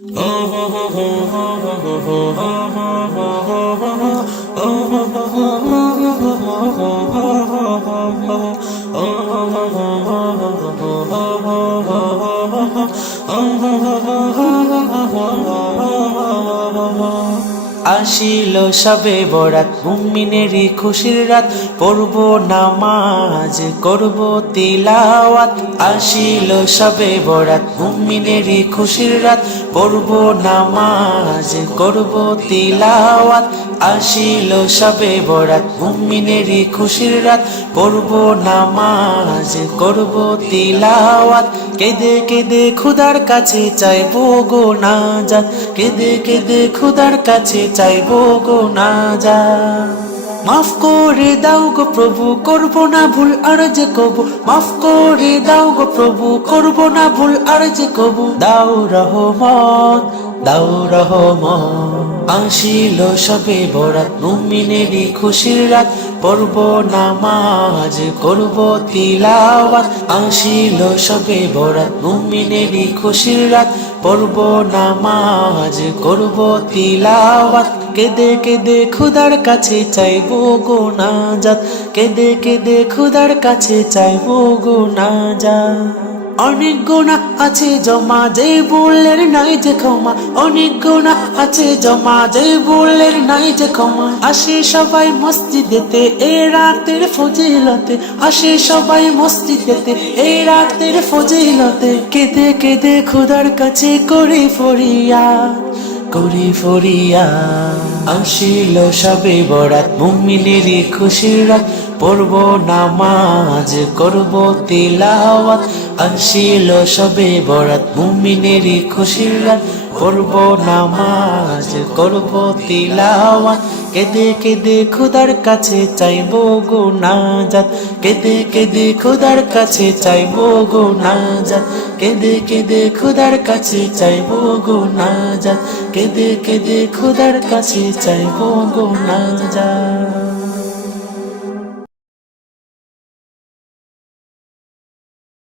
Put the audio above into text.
Oh, আসিল সবে বরাত। মুমিনেরই খুশির রাত। পড়ব নামাজ, করব তিলাওয়াত। আসিল সবে বরাত। মুমিনেরই খুশির রাত। পড়ব নামাজ, করব তিলাওয়াত। আসিল সবে বরাত। মুমিনেরই খুশির রাত। পড়ব নামাজ, করব তিলাওয়াত। কেঁদে কেঁদে খুদার কাছে চাইব গো না যা। কেঁদে কেঁদে খুদার কাছে চাইব গো না যা। মাফ করে দাও গো প্রভু, করব না ভুল আর যে কবু। মাফ করে দাও গো প্রভু, করব না ভুল আর যে কবু। দাও রহমত দাও রহমত। আসিল সবে বরাত। মুমিনেরই খুশির রাত, পড়ব নামাজ, করব তিলাওয়াত। আসিল সবে বরাত, মুমিনেরই খুশির রাত, পড়ব নামাজ, করব তিলাওয়াত। কেঁদে কেঁদে খুদার কাছে চাইব গো নাজাত। কেদে কেদে খুদার কাছে চাইব গো না যা অনেক গোনা আছে জমা, যে বললেন নাই যে ক্ষমা। অনেক গোনা আছে জমা, যে বললেন নাই যে ক্ষমা। আসে সবাই মসজিদেতে, এ রাতের ফজিলতে। আসে সবাই মসজিদেতে এই রাতের ফজিলতে। কেঁদে কেঁদে খোদার কাছে করে ফরিয়া। করি ফরিয়া। আসিল সবে বরাত, মুমিনেরই খুশির রাত। পড়ব নামাজ, করব তিলাওয়াত। আসিল সবে বরাত, মুমিনেরই খুশির রাত। পড়ব নামাজ, করব তিলাওয়াত। কেঁদে কেঁদে খুদার কাছে চাইব গো না যাত কেঁদে কেঁদে খুদার কাছে চাইব গো না যাত কেঁদে কেঁদে খুদার কাছে চাইব গো না যাত কেঁদে কেঁদে খুদার কাছে চাইব গো না যাত